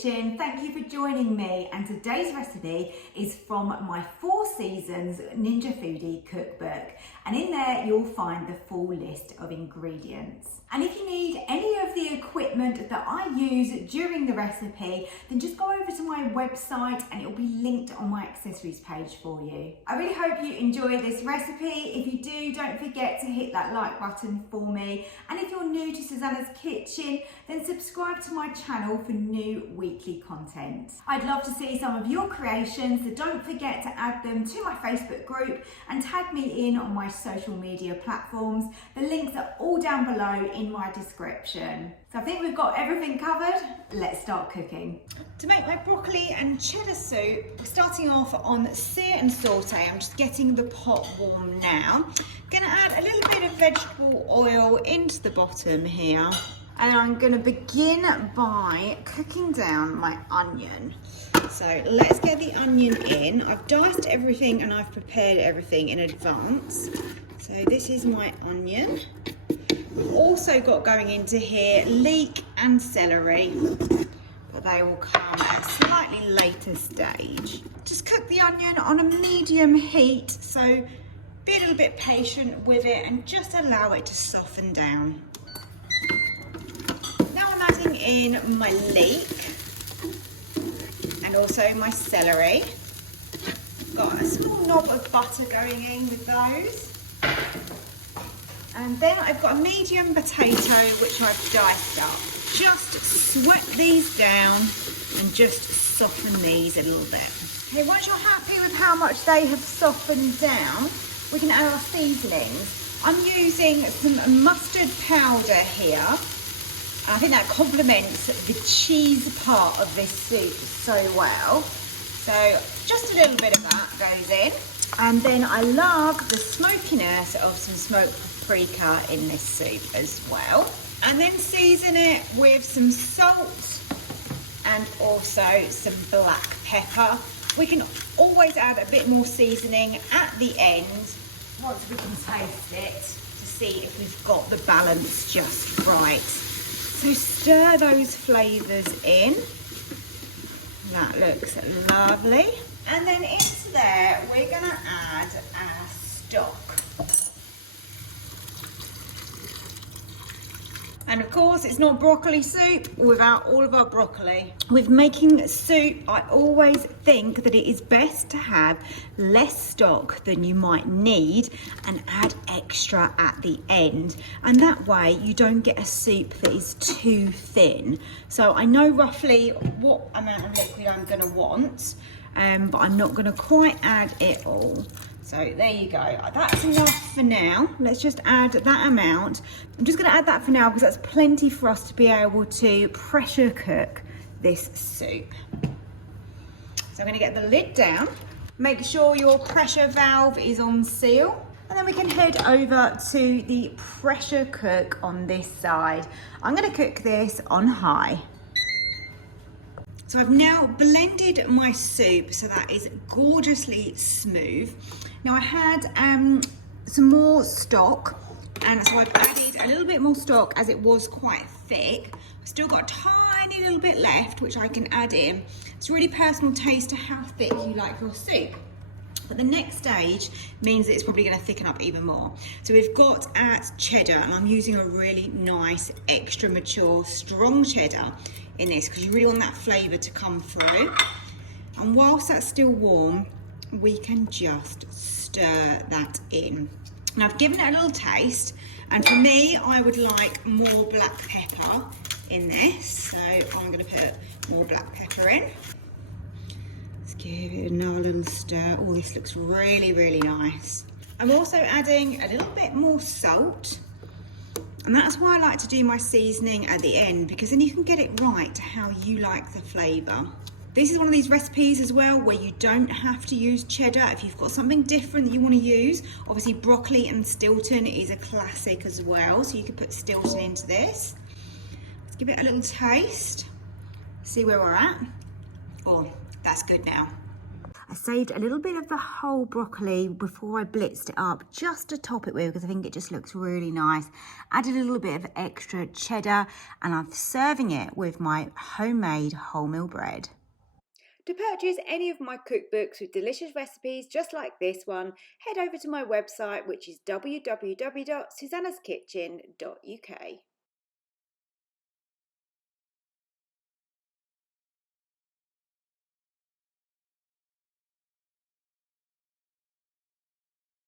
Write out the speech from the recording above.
kitchen. Thank you for joining me, and today's recipe is from my 4 Seasons Ninja Foodie cookbook, and in there you'll find the full list of ingredients. And if you need any of the equipment that I use during the recipe, then just go over to my website and it'll be linked on my accessories page for you. I really hope you enjoy this recipe. If you do, don't forget to hit that like button for me. And if you're new to Susannah's Kitchen, then subscribe to my channel for new weekly content. I'd love to see some of your creations, so don't forget to add them to my Facebook group and tag me in on my social media platforms. The links are all down below in my description. So I think we've got everything covered. Let's start cooking. To make my broccoli and cheddar soup, we're starting off on sear and saute. I'm just getting the pot warm now. I'm gonna add a little bit of vegetable oil into the bottom here. And I'm gonna begin by cooking down my onion. So let's get the onion in. I've diced everything and I've prepared everything in advance. So this is my onion. We've also got going into here leek and celery, but they will come at a slightly later stage. Just cook the onion on a medium heat, so be a little bit patient with it and just allow it to soften down. Now I'm adding in my leek and also my celery. Got a small knob of butter going in with those. And then I've got a medium potato which I've diced up. Just sweat these down and just soften these a little bit. Okay, once you're happy with how much they have softened down, we can add our seasonings. I'm using some mustard powder here. I think that complements the cheese part of this soup so well. So just a little bit of that goes in. And then I love the smokiness of some smoked paprika in this soup as well. And then season it with some salt and also some black pepper. We can always add a bit more seasoning at the end once we can taste it to see if we've got the balance just right. So stir those flavours in. That looks lovely. And then into there, we're gonna add our stock. And of course, it's not broccoli soup without all of our broccoli. With making soup, I always think that it is best to have less stock than you might need and add extra at the end. And that way you don't get a soup that is too thin. So I know roughly what amount of liquid I'm gonna want, but I'm not gonna quite add it all. So there you go, that's enough for now. Let's just add that amount. I'm just gonna add that for now because that's plenty for us to be able to pressure cook this soup. So I'm gonna get the lid down. Make sure your pressure valve is on seal. And then we can head over to the pressure cook on this side. I'm gonna cook this on high. So I've now blended my soup so that is gorgeously smooth. Now I had some more stock, and so I've added a little bit more stock as it was quite thick. I've still got a tiny little bit left which I can add in. It's really personal taste to how thick you like your soup. But the next stage means that it's probably going to thicken up even more. So we've got our cheddar, and I'm using a really nice, extra mature, strong cheddar in this because you really want that flavour to come through. And whilst that's still warm, we can just stir that in. And I've given it a little taste, and for me, I would like more black pepper in this. So I'm going to put more black pepper in. Give it another little stir. Oh, this looks really, really nice. I'm also adding a little bit more salt, and that's why I like to do my seasoning at the end, because then you can get it right to how you like the flavour. This is one of these recipes as well where you don't have to use cheddar if you've got something different that you want to use. Obviously broccoli and Stilton is a classic as well, so you could put Stilton into this. Let's give it a little taste, see where we're at. Oh, that's good now. I saved a little bit of the whole broccoli before I blitzed it up, just to top it with, because I think it just looks really nice. Added a little bit of extra cheddar, and I'm serving it with my homemade wholemeal bread. To purchase any of my cookbooks with delicious recipes just like this one, head over to my website, which is www.susannahskitchen.uk.